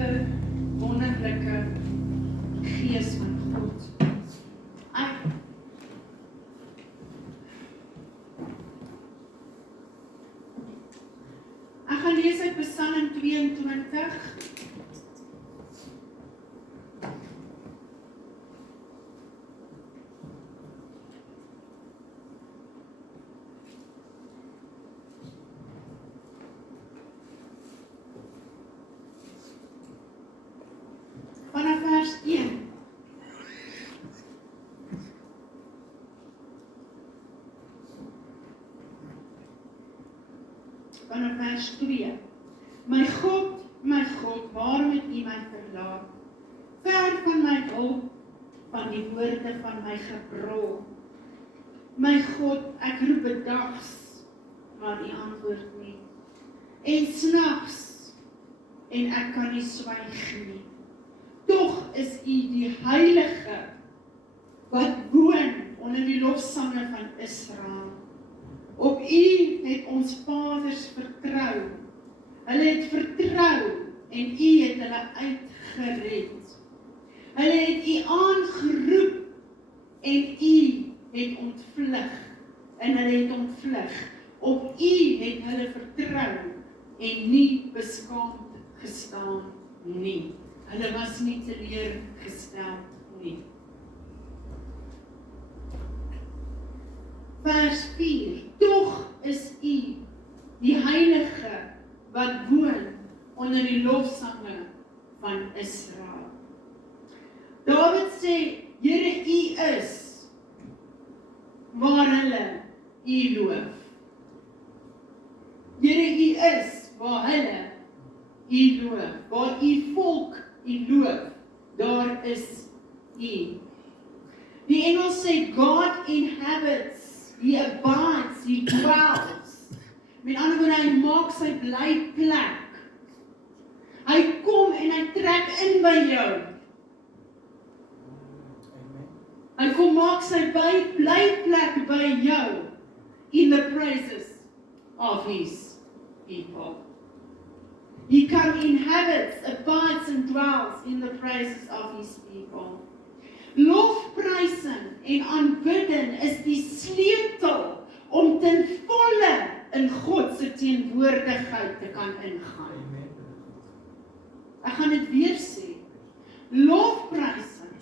grote, wonderlike Gees van God. Ek gaan lees uit Psalm 22. Vanaf vers 1. Vanaf vers 2. My God, waarom het U my verlaat? Ver van my hulp, van die woorde van my gebrul. My God, ek roep bedags, maar U antwoord nie. En snags, en ek kan nie swyg nie. Tog is U die Heilige, wat woon onder die lofsange van Israel. Op U het ons vaders vertrou. Hulle het vertrou en U het hulle uitgered. Hulle het U aangeroep en U het ontvlug. En hulle het ontvlug. Op U het hulle vertrou en nie beskaamd gestaan nie. Hulle was nie teleurgestel nie. Vers 4. Tog is U die Heilige wat woon onder die lofsange van Israel. Dawid sê, Here, U is waar hulle U loof. Here, U is waar hulle U loof. Waar U volk U loof, daar is U. Die Engels sê, God inhabits. He abides, He dwells. Met ander woorde, hy maak sy blyplek. Hy kom en hy trek in by jou. Hy kom maak sy blyplek by jou in the praises of His people. He comes, inhabits, abides and dwells in the praises of His people. Lofprysing en aanbidding is die sleutel om ten volle in God se teenwoordigheid te kan ingaan. Ek gaan dit weer sê. Lofprysing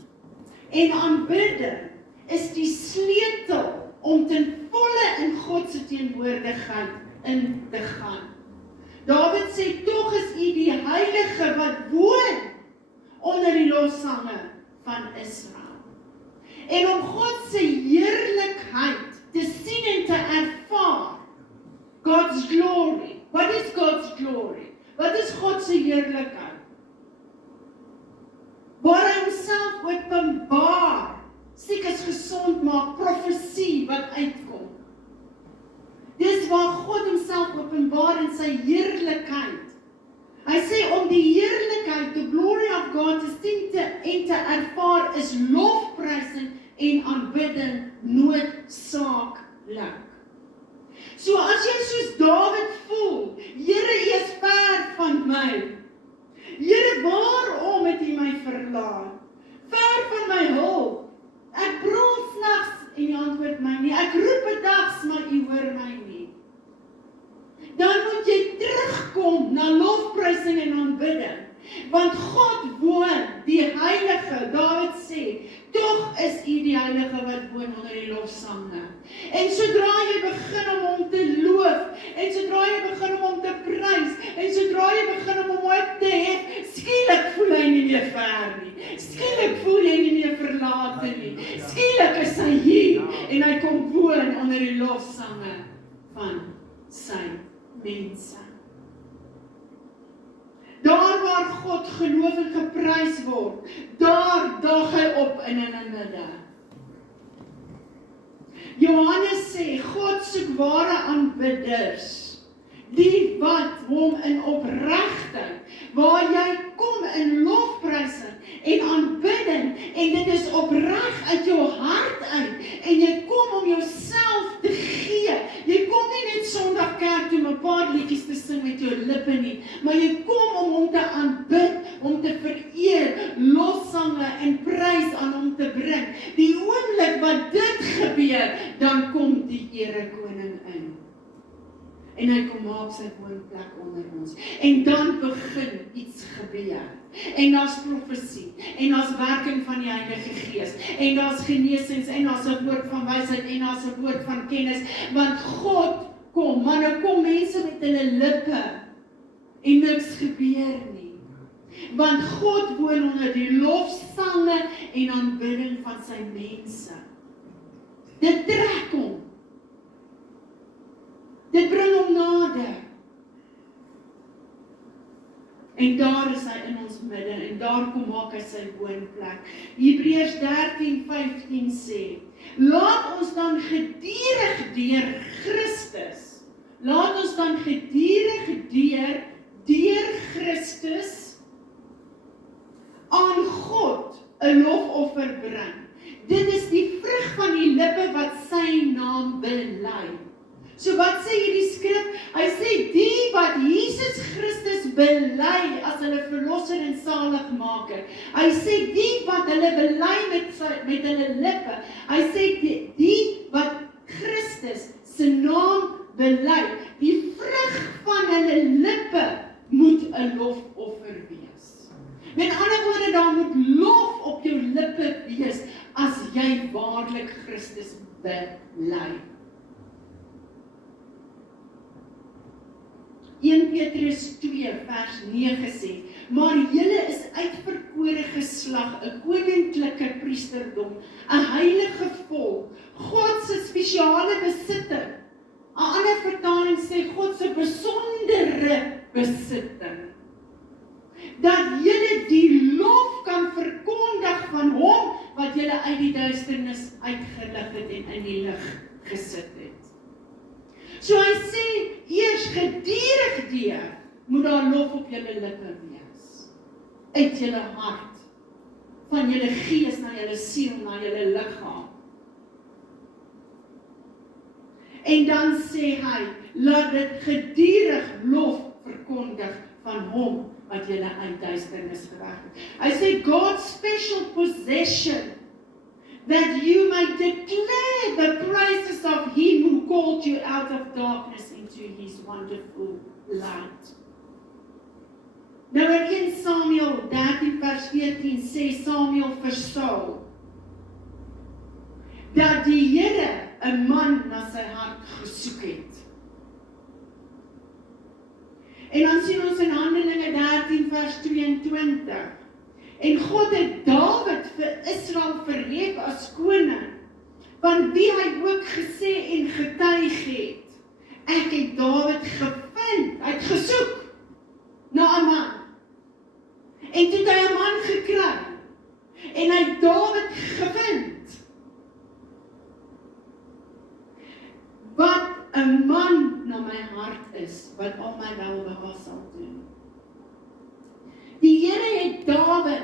en aanbidding is die sleutel om ten volle in God se teenwoordigheid in te gaan. Dawid sê, tog is U die Heilige wat woon onder die lofsange van Israel. En om God se heerlikheid te sien en te ervaar, God's glory. What is God's glory? Wat is God se heerlikheid? Waar hy homself openbaar, siekes gesond maak, profesie wat uitkom. Dis waar God homself openbaar in sy heerlikheid. Hy sê om die heerlikheid, the glory of God te sien en te ervaar is lofprysing en aanbidding noodsaaklik. So as jy soos Dawid voel, Here, U is ver van my. Here, waarom het U my verlaat? Ver van my hulp. Ek brul snags en U antwoord my nie. Ek roep bedags, maar U hoor my nie. Dan moet jy terugkom na lofprysing en aanbidding. Want God woon, die Heilige, Dawid sê, tog is U die Heilige wat woon onder die lofsange. En sodra jy begin om Hom te loof, en sodra jy begin om Hom te prys, en sodra jy begin om Hom op te hef, skielik voel hy nie meer ver nie. Skielik voel jy nie meer verlate nie. Skielik is hy hier, en hy kom woon onder die lofsange van sy mense. Daar waar God geloof en geprys word, daar daag hy op in 'n middag. Johannes sê, God soek ware aanbidders, die wat Hom in opregtheid, waar jy kom in lofprysing en aanbidding, en dit is opreg uit jou hart uit, en jy kom om jouself te gee. Jy kom nie net Sondag kerk toe om 'n paar liedjies te sing met jou lippe nie, maar jy kom om Hom te aanbid, om En hy kom maak sy woonplek onder ons. En dan begin iets gebeur. En daar's profesie, en daar's werking van die Heilige Gees, en daar's genesings, en daar's 'n woord van wysheid, en daar's 'n woord van kennis, want God kom, maar nou kom mense met hulle lippe, en niks gebeur nie. Want God woon onder die lofsange en aanbidding van sy mense. Dit trek hom. Dit bring hom nader. En daar is hy in ons midde, en daar kom maak hy sy woonplek. Hebreërs 13:15 sê, laat ons dan gedierig deur Christus, laat ons dan gedierig deur Christus aan God 'n lofoffer bring. Dit is die vrug van die lippe wat sy naam bely. So wat sê hierdie skrif? Hy sê die wat Jesus Christus bely as hulle verlosser en saligmaker. Hy sê die wat hulle bely met hulle lippe. Hy sê die wat Christus se naam bely. Die vrug van hulle lippe moet 'n lofoffer wees. Met ander woorde, daar moet lof op jou lippe wees as jy waarlik Christus bely. 1 Petrus 2 vers 9 sê, maar julle is uitverkore geslag, 'n koninklike priesterdom, 'n heilige volk, God se spesiale besitting. 'n ander vertaling sê God se besondere besitting. Dat julle die lof kan verkondig van hom wat julle uit die duisternis uitgelig het en in die lig gesit het. So hy sê, eers gedierig deur, moet daar lof op julle lippe wees. Uit julle hart, van julle gees na julle siel, na julle liggaam. En dan sê hy, laat dit gedierig lof verkondig van hom wat julle uit duisternis geweg het. Hy sê, God's special possession, that you may declare the praises of him who called you out of darkness into his wonderful light. Nou in 1 Samuel 13 vers 14 sê Samuel vir Saul, dat die Here 'n man na sy hart gesoek het. En dan sien ons in Handelinge 13 vers 22, en God het Dawid vir Israel verheef as koning, van wie hy ook gesê en getuig het, ek het Dawid gevind, hy het gesoek na 'n man, en toe het hy 'n man gekry, en hy het Dawid gevind, wat 'n man na my hart is, wat al my welbehae sal doen. Die Here het Dawid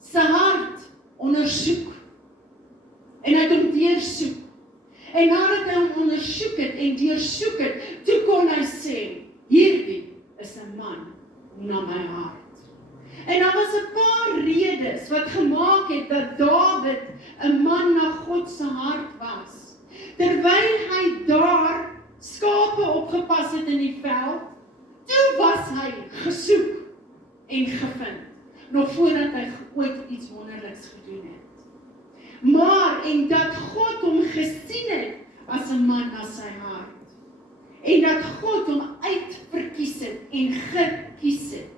se hart ondersoek, en hy het hom deursoek, en nadat hy hom ondersoek het en deursoek het, toe kon hy sê, hierdie is 'n man na my hart. En daar was 'n paar redes wat gemaak het dat Dawid 'n man na God se hart was. Terwyl hy daar skape opgepas het in die veld, toe was hy gesoek en gevind, nog voordat hy ooit iets wonderliks gedoen het. Maar, en dat God hom gesien het as 'n man na sy hart, en dat God hom uitverkies het en gekies het.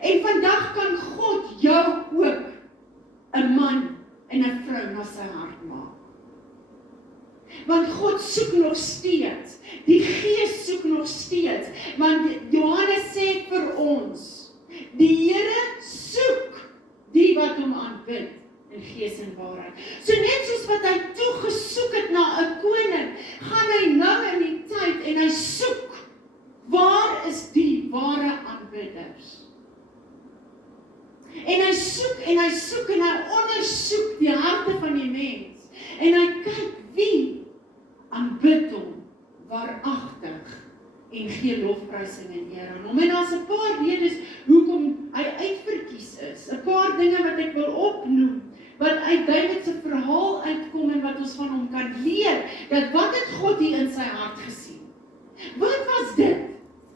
En vandag kan God jou ook 'n man en 'n vrou na sy hart maak. Want God soek nog steeds, die Gees soek nog steeds, want Johannes sê vir ons, die Here soek die wat hom aanbid in gees en waarheid. So net soos wat hy toe gesoek het na 'n koning, gaan hy nou in die tyd en hy soek, waar is die ware aanbidders? En hy soek en hy soek en hy ondersoek die harte van die mens. En hy kyk wie aanbid hom waaragtig en gee lofprysing en eer aan hom. En daar's 'n paar redes hoekom hy uitverkies is. 'n paar dinge wat ek wil opnoem. wat uit Dawid se verhaal uitkom en wat ons van hom kan leer, dat wat het God hier in sy hart gesien? Wat was dit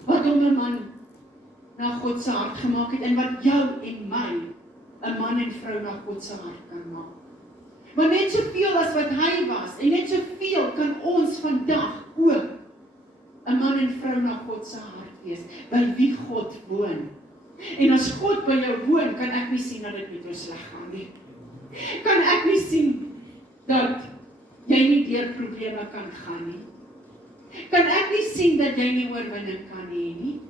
wat hom 'n man na God se hart gemaak het en wat jou en my 'n man en vrou na God se hart kan maak? Maar net soveel as wat hy was en net soveel kan ons vandag ook 'n man en vrou na God se hart wees, by wie God woon. En as God by jou woon, kan ek nie sien dat dit met jou sleg gaan nie. Kan ek nie sien dat jy nie deur probleme kan gaan nie. Kan ek nie sien dat jy nie oorwinning kan hê nie.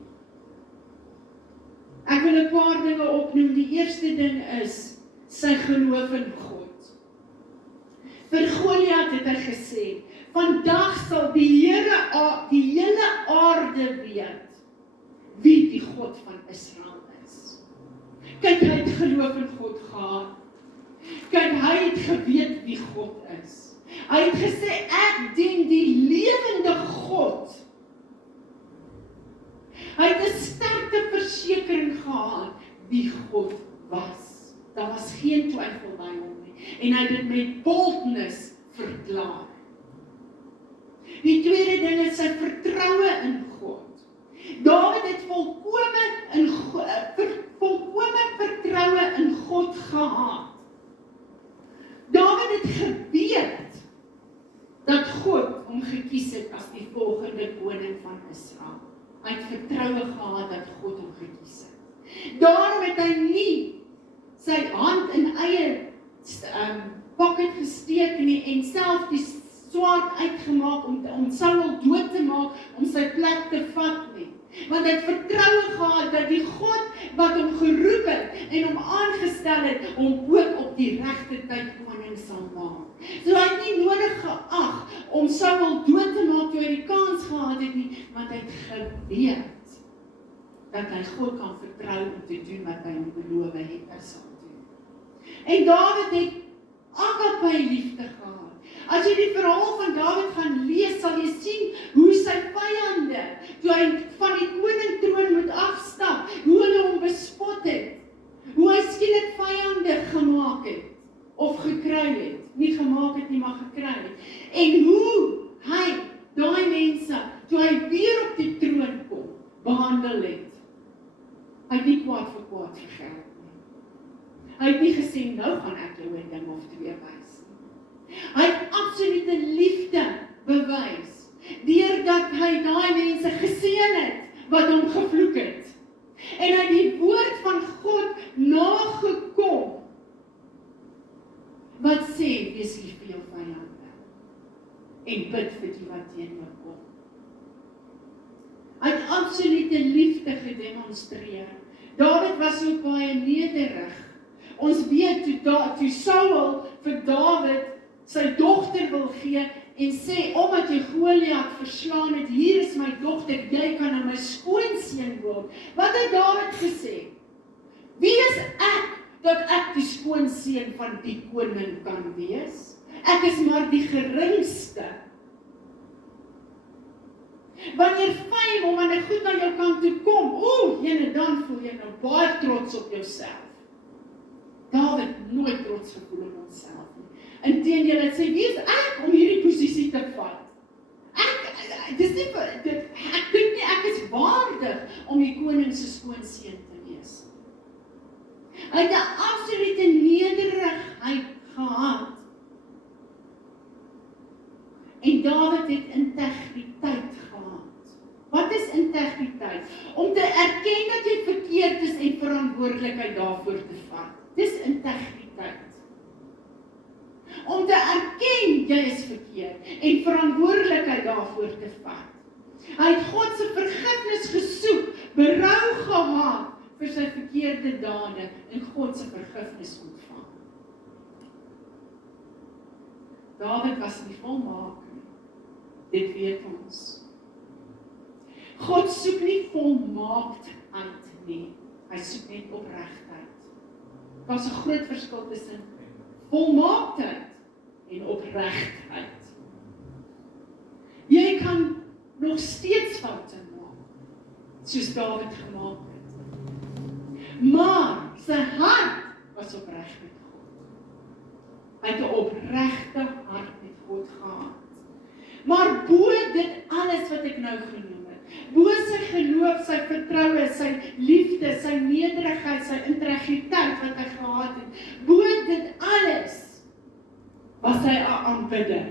Ek wil 'n paar dinge opnoem. Die eerste ding is sy geloof in God. Vir Goliat het hy gesê, vandag sal die hele aarde weet wie die God van Israel is. Kyk, hy het geloof in God gehad. Kyk, hy het geweet wie God is. Hy het gesê, ek dien die lewende God. Hy het 'n sterke versekering gehad wie God was. Daar was geen twyfel by hom nie. En hy het dit met boldness verklaar. Die tweede ding is sy vertroue in God. Dawid het volkome vertroue in God gehad. Dawid het geweet dat God hom gekies het as die volgende koning van Israel. Hy het vertroue gehad dat God hom gekies het. Daarom het hy nie sy hand in eie pocket gesteek nie en self die swaard uitgemaak om Saul dood te maak, om sy plek te vat nie. Want hy het vertroue gehad dat die God wat hom geroep het en hom aangestel het, hom ook op die regte tyd koning sal maak. So hy het nie nodig geag om Saul dood te maak toe hy die kans gehad het nie, want hy het geweet dat hy God kan vertrou om te doen wat hy hom beloof het hy sal doen. En Dawid het agape liefde gehad. As jy die verhaal van Dawid gaan lees, sal jy sien hoe sy vyande, toe hy van die koningtroon moet afstap, hoe hulle hom bespot het, hoe hy skielik vyande gemaak het, of gekry het, nie gemaak het nie, maar gekry het, en hoe hy, daai mense, toe hy weer op die troon kom, behandel het. Hy het nie kwaad vir kwaad gegeld nie. Hy het nie gesê, nou gaan ek jou 'n ding of twee wys. Hy het absolute liefde bewys, deurdat hy daai mense geseën het, wat hom gevloek het. En hy het die woord van God nagekom, wat sê, wees lief vir jou vyande, en bid vir die wat teen jou kom. Hy het absolute liefde gedemonstreer. Dawid was ook baie nederig. Ons weet toe Saul vir Dawid sy dogter wil gee en sê, omdat jy Goliat verslaan het, hier is my dogter, jy kan aan my skoonseun word. Wat het Dawid gesê? Wie is ek dat ek die skoonseun van die koning kan wees? Ek is maar die geringste. Wanneer fame om wanneer goed na jou kant toe kom, jene, dan voel jy nou baie trots op jouself. Dawid nooit trots gevoel op homself nie. Inteendeel, het sê, wie is ek om hierdie posisie te vat? Ek dink nie ek is waardig om die koning se skoonseun te wees. Hy het 'n absolute nederigheid gehad. En Dawid het integriteit gehad. Wat is integriteit? Om te erken dat jy verkeerd is en verantwoordelikheid daarvoor te vat. Dis integriteit. Om te erken jy is verkeerd en verantwoordelikheid daarvoor te vat. Hy het God se vergifnis gesoek, berou gehad vir sy verkeerde dade en God se vergifnis ontvang. Dawid was nie volmaak nie. Dit weet ons. God soek nie volmaaktheid nie. Hy soek net opregtheid. Daar's 'n groot verskil tussen volmaaktheid en opregtheid. Jy kan nog steeds foute maak, soos Dawid gemaak het. Maar sy hart was opreg met God. Hy het 'n opregte hart met God gehad. Maar bo dit alles wat ek nou genoem het, bo sy geloof, sy vertroue, sy liefde, sy nederigheid, sy integriteit wat hy gehad het, bo dit alles was hy 'n aanbidder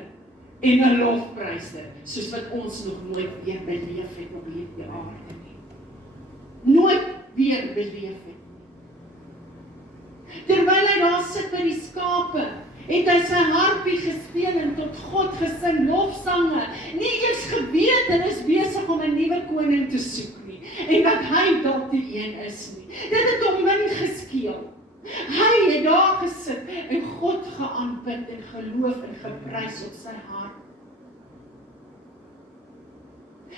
en 'n lofpryser, soos wat ons nog nooit weer beleef het op hierdie aarde nie. Nooit weer beleef het. Terwyl hy daar sit by die skape, het hy sy harpie gespeel en tot God gesing lofsange, nie eers geweet hulle is besig om 'n nuwe koning te soek nie, en dat hy dalk die een is nie. Dit het hom min geskeel. Hy het daar gesit en God geaanbid en geloof en geprys op sy hart.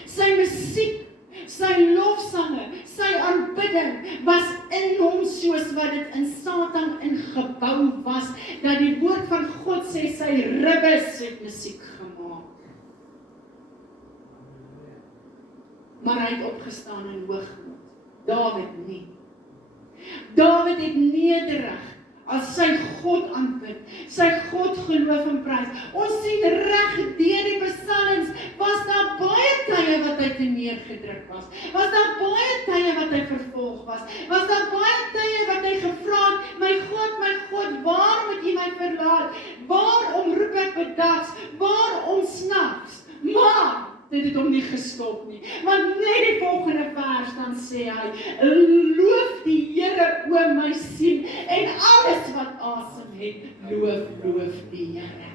Sy musiek, sy lofsange, sy aanbidding was in hom soos wat dit in Satan ingebou was, dat die woord van God sê sy ribbes het musiek gemaak. Maar hy het opgestaan in hoogmoed. Dawid nie. Dawid het nederig as sy God aanbid, sy God geloof en prys. Ons sien reg deur die psalms, was daar baie tye wat hy teneergedruk was daar baie tye wat hy vervolg was daar baie tye wat hy gevra het, my God, waarom het U my verlaat? Waarom roep ek bedags? Waarom snags? Maar dit het hom nie gestop nie, want net die volgende vers dan sê hy, loof die Here o my siel, en alles wat asem het, loof die Here.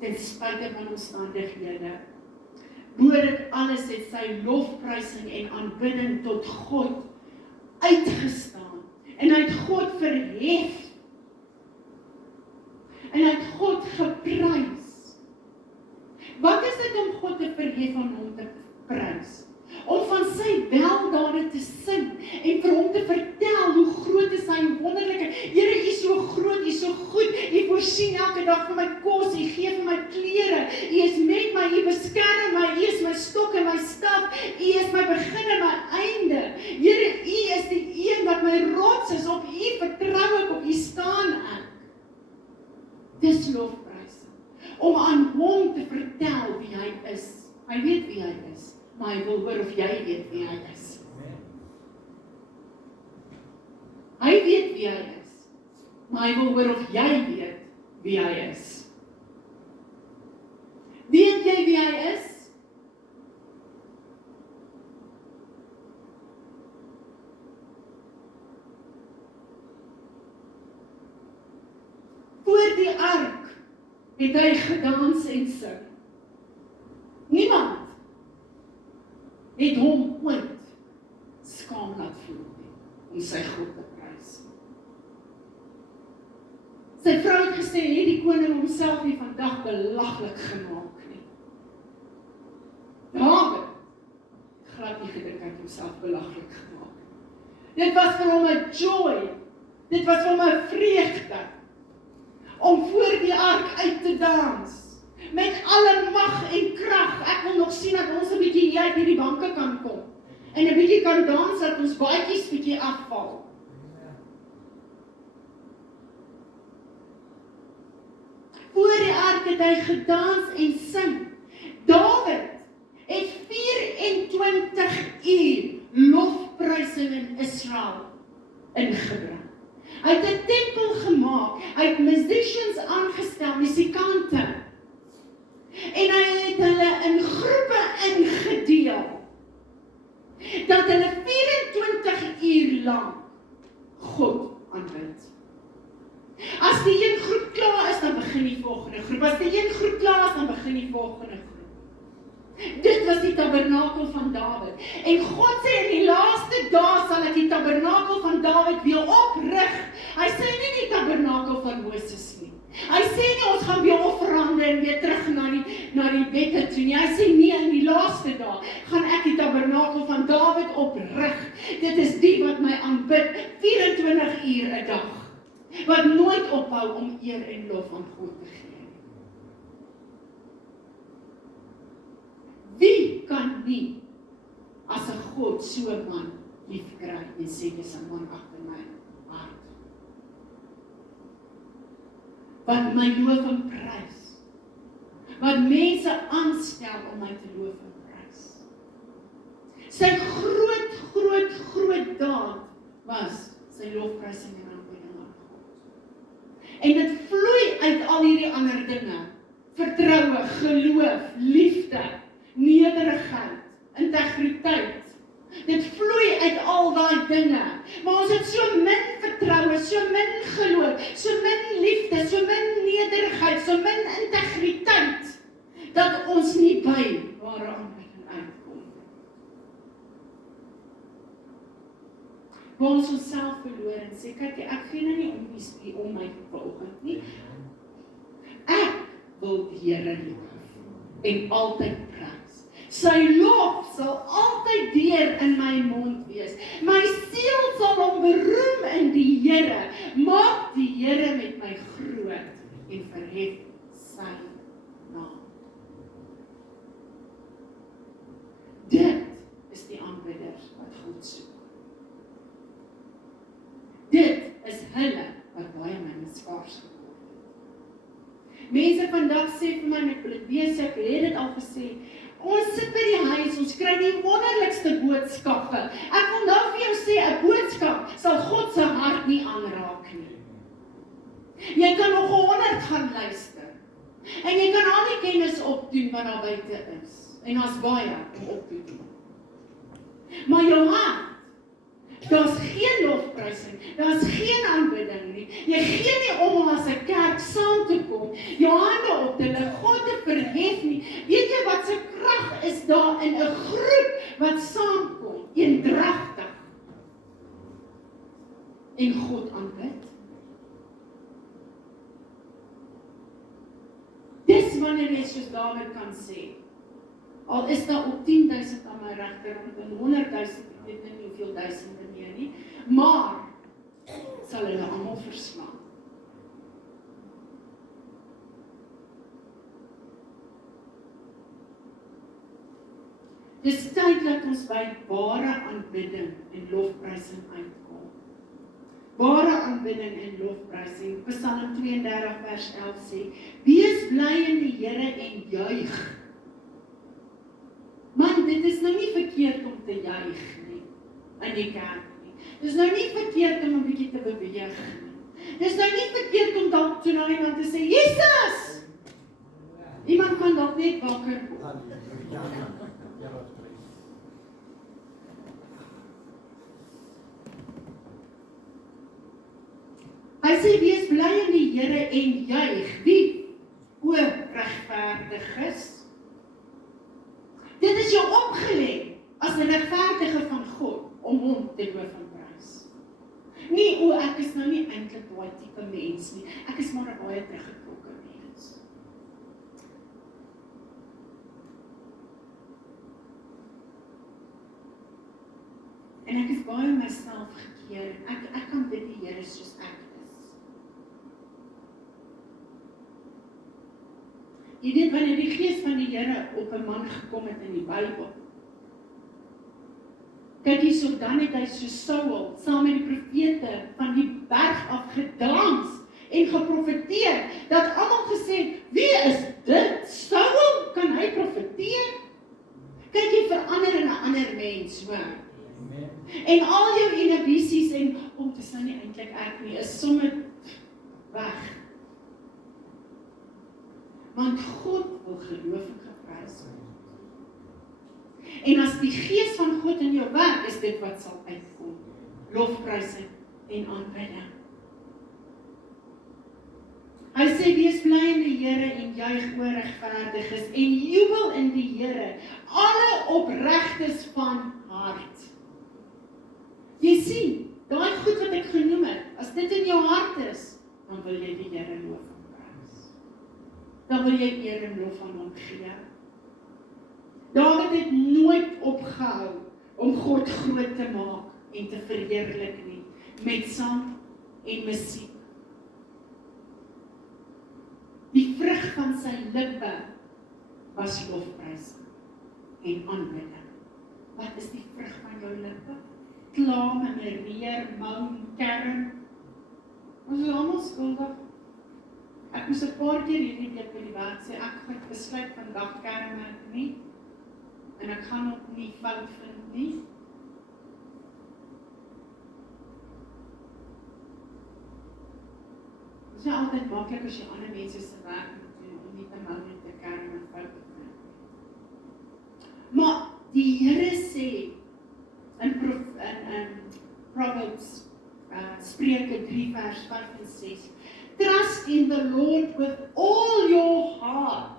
Ten spyte van omstandighede, bo dit alles het sy lofprysing en aanbidding tot God uitgestaan, en hy het God verhef, en hy het God geprys. Wat is dit om God te verhef en hom te prys? Om van sy weldade te sing en vir hom te vertel hoe groot is hy en wonderlike. Here, U is so groot, U is so goed. U voorsien elke dag vir my kos, U gee vir my klere. U is met my, U beskerm my, U is my stok en my staf. U is my begin en my einde. Here, U is die een wat my rots is. Op U vertrou ek, op U staan ek. Dis lofprysing. Om aan hom te vertel wie hy is. Hy weet wie hy is, maar hy wil hoor of jy weet wie hy is. Hy weet wie hy is, maar hy wil hoor of jy weet wie hy is. Weet jy wie hy is? Voor die ark het hy gedans en sing. Niemand het hom ooit skaam laat voel nie, om sy God te prys. Sy vrou het gesê, het die koning homself nie vandag belaglik gemaak nie. Dawid het glad nie gedink hy het homself belaglik gemaak. Dit was vir hom 'n joy, dit was vir hom 'n vreugde, om voor die ark uit te dans, met alle mag en krag. Ek wil nog sien dat ons 'n bietjie uit hierdie banke kan kom, en 'n bietjie kan dans, dat ons baadjies bietjie afval. Voor die ark het hy gedans en sing. Dawid het 24 uur lofprysing in Israel ingebring. Hy het 'n tempel gemaak, hy het musicians aangestel, musikante, en hy het hulle in groepe ingedeel, dat hulle 24 uur lang God aanbid. As die een groep klaar is, dan begin die volgende groep. As die een groep klaar is, dan begin die volgende groep. Dit was die tabernakel van Dawid. En God sê, in die laaste dae sal ek die tabernakel van Dawid weer oprig. Hy sê nie die tabernakel van Moses nie. Hy sê nie, ons gaan weer offerande en weer terug na die wette toe nie. Hy sê nie, in die laaste dae gaan ek die tabernakel van Dawid oprig. Dit is die wat my aanbid, 24 uur 'n dag. Wat nooit ophou om eer en lof aan God te gee. Wie kan nie as 'n God so 'n man liefkry en sê, dis 'n man agter my hart? wat my loof en prys. Wat mense aanstel om my te loof en prys. Sy groot daad was sy lofprysing en aanbidding aan God. En dit vloei uit al hierdie ander dinge. Vertroue, geloof, liefde, nederigheid, integriteit. Dit vloei uit al daai dinge. Maar ons het so min vertroue, so min geloof, so min liefde, so min nederigheid, so min integriteit, dat ons nie by ware aanbidding uitkom. Waar ons onsself verloor en sê, kyk, ek gee nou nie om my vanoggend nie. Ek wil die Here loof en altyd prys. Sy lof sal altyd deur in my mond wees. My siel sal hom beroem in die Here. Maak die Here met my groot en verhef sy naam. Dit is die aanbidders wat God soek. Dit is hulle wat baie min skaars geword het. Mense vandag sê vir my, ek wil dit wees, ek het dit al gesê, ons sit by die huis, ons kry die wonderlikste boodskappe. Ek wil nou vir jou sê, 'n boodskap sal God se hart nie aanraak nie. Jy kan nog 100 gaan luister. En jy kan al die kennis opdoen wat daar buite is. En daar's baie om op te doen. Maar jou hart, daar's geen lofprysing, daar's geen aanbidding nie. Jy gee nie om as 'n kerk saam te kom, jou hande op te lig, God te verhef nie. Weet jy wat se krag is daar in 'n groep wat saamkom, eendragtig en God aanbid? Dis wanneer jy soos Dawid kan sê, al is daar op 10.000 aan my regterhand en 100.000, ek weet nie hoeveel duisende meer nie, maar sal hulle almal verslaan. Dis tyd dat ons by ware aanbidding en lofprysing uitkom. Ware aanbidding en lofprysing. Psalm 32 vers 11 sê, wees bly in die Here en juig. Man, dit is nou nie verkeerd om te juig nie, in die kerk nie. Dit is nou nie verkeerd om 'n bietjie te beweeg nie. Dit is nou nie verkeerd om dalk so na iemand te sê, Jesus! Iemand kan dalk net wakker word. Hy sê, wees bly in die Here en juig. Wie? O regverdiges. Dit is jou opgelê as 'n regverdige van God om hom te loof en prys. Nie, ek is nou nie eintlik daai tipe mens nie. Ek is maar 'n baie teruggetrokke mens. En ek is baie myself gekeer. Ek kan bid die Here soos ek is. Jy weet, wanneer die Gees van die Here op 'n man gekom het in die Bybel, kyk hierso, dan het hy so Saul, saam met die profete van die berg af gedans en geprofeteer, dat almal gesê het, wie is dit? Saul, kan hy profeteer? Kyk, jy verander in 'n ander mens, hoor. En al jou inhibisies en, dit is nou nie eintlik ek nie, is sommer weg. Want God wil geloof en geprys word. En as die Gees van God in jou werk, is dit wat sal uitkom. Lofprysing en aanbidding. Hy sê, wees bly in die Here en juig oor regverdiges en jubel in die Here, alle opregtes van hart. Jy sien, daai goed wat ek genoem het, as dit in jou hart is, dan wil jy die Here loof en prys. Dan wil jy eer en lof aan hom gee. Dawid het nooit opgehou om God groot te maak en te verheerlik nie, met sang en musiek. Die vrug van sy lippe was lofprysing en aanbidding. Wat is die vrug van jou lippe? Kla, meneer, moan, kerm. Ons is almal skuldig. Ek moes 'n paar keer hierdie week by die werk sê, ek het besluit vandag kermmerk nie, en ek gaan ook nie fout vind nie. Dit is nie altyd maklik as jy ander mense se werk moet doen, om nie te hou met te kerm en fout te vind. Maar die Here sê, in Proverbs, Spreuke 3 vers 5 en 6, trust in the Lord with all your heart,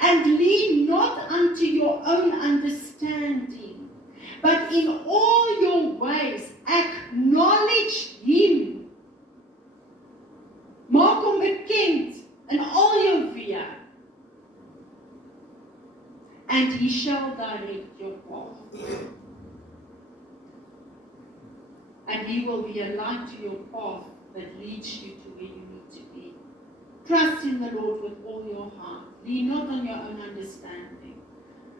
and lean not unto your own understanding, but in all your ways acknowledge Him. Maak hom bekend in al jou weë, and He shall direct your path. And He will be a light to your path that leads you to where you need to be. Trust in the Lord with all your heart. Lean not on your own understanding,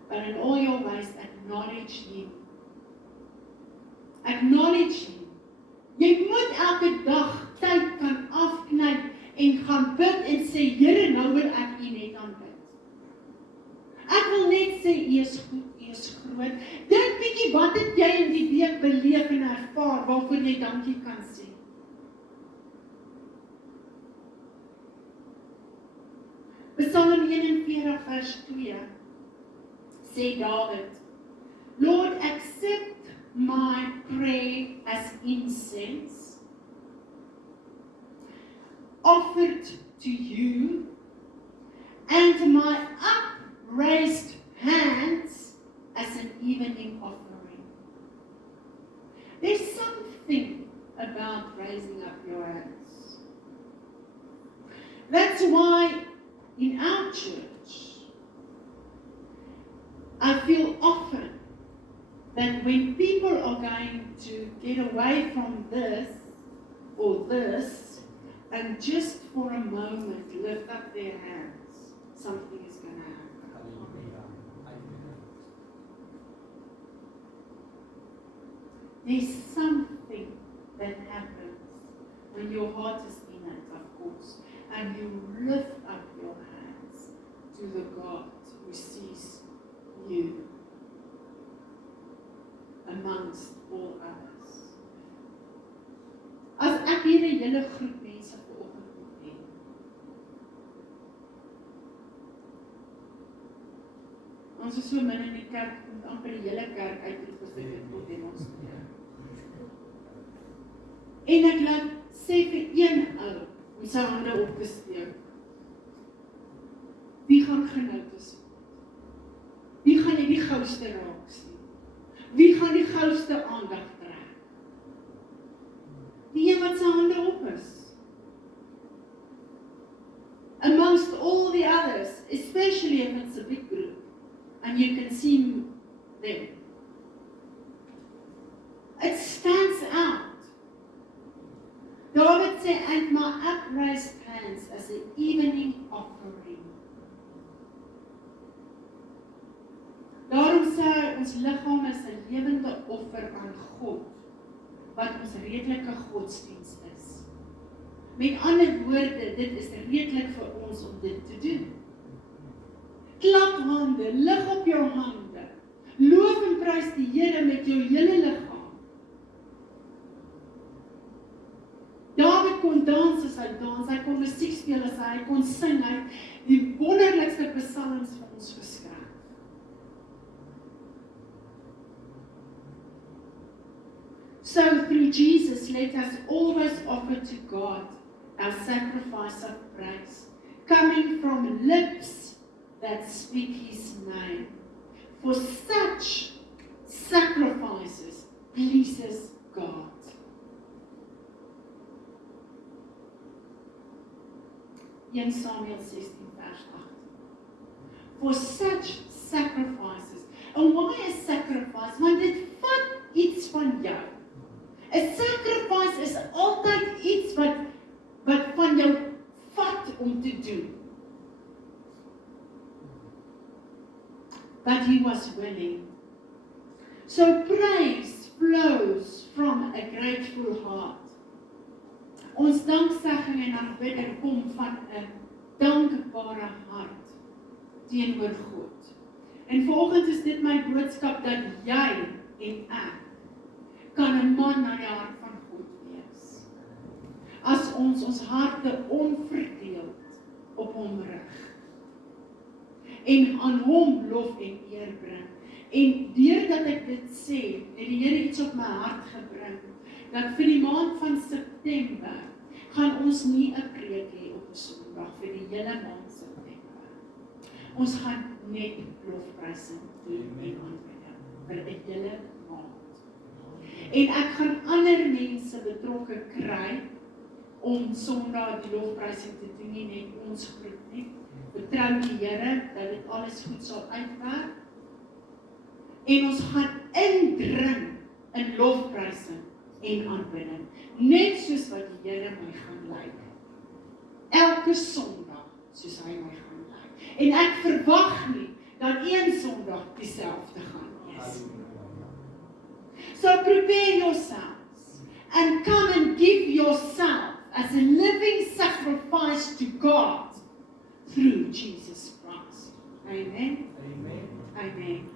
but in all your ways acknowledge Him. Acknowledge Him. Jy moet elke dag tyd kan afknyp en gaan bid en sê, Here, nou wil ek U net aanbid. Ek wil net sê, U is goed, U is groot. Dink bietjie, wat het jy in die week beleef en ervaar, waarvoor jy dankie kan sê? Psalm 41 vers 2 sê Dawid, Lord, accept my prayer as incense, offered to you, and my upraised hands as an evening offering. There's something about raising up your hands. That's why in our church, I feel often that when people are going to get away from this or this, and just for a moment lift up their hands, something is going to happen. There's something that happens when your heart is in it, of course, and you lift up your hands to the God who sees you amongst all others. As ek hier 'n hele groep mense vanoggend moet hê, ons is so min in die kerk, kom amper die hele kerk uitroep as dit moet demonstreer. En ek laat sê vir een ou, om sy hande op te steek. Wie gaan genotus word? Wie gaan die gouste raak sien? Wie gaan die gouste aandag trek? Die een wat sy hande op is. Amongst all the others, especially if it's a big group, and you can see them. It stands out. David sê, and my upraised hands as an evening offering. Daarom sê hy, ons liggaam is 'n lewende offer aan God, wat ons redelike godsdiens is. Met ander woorde, dit is redelik vir ons om dit te doen. Klap hande, lig op jou hande, loof en prys die Here met jou hele liggaam. David kon dans as hy dans, hy kon musiek speel as hy kon sing, hy het die wonderlikste psalms vir ons geskryf. So through Jesus, let us always offer to God our sacrifice of praise, coming from lips that speak His name. For such sacrifices pleases God. 1 Samuel 16 vers 8. For such sacrifices. En why a sacrifice? Want dit vat iets van jou. A sacrifice is altyd iets wat van jou vat om te doen. But he was willing. So praise flows from a grateful heart. Ons danksegging en aanbidding kom van 'n dankbare hart teenoor God. En vanoggend is dit my boodskap dat jy en ek kan 'n man na die hart van God wees. As ons harte onverdeeld op hom rig. En aan hom lof en eer bring. En deurdat ek dit sê, het die Here iets op my hart gebring, dat vir die maand van September, gaan ons nie 'n preek hê op 'n Sondag vir die hele maand September. Ons gaan net lofprysing doen en aanbidding vir 'n hele maand. En ek gaan ander mense betrokke kry om Sondag die lofprysing te doen, nie net ons groep nie. Vertrou die Here dat dit alles goed sal uitwerk. En ons gaan indring in lofprysing en aanbidding, net soos wat die Here my gaan lei. Elke Sondag soos hy my gaan lei. En ek verwag nie dat een Sondag dieselfde gaan wees. So prepare yourselves and come and give yourself as a living sacrifice to God through Jesus Christ. Amen. Amen. Amen.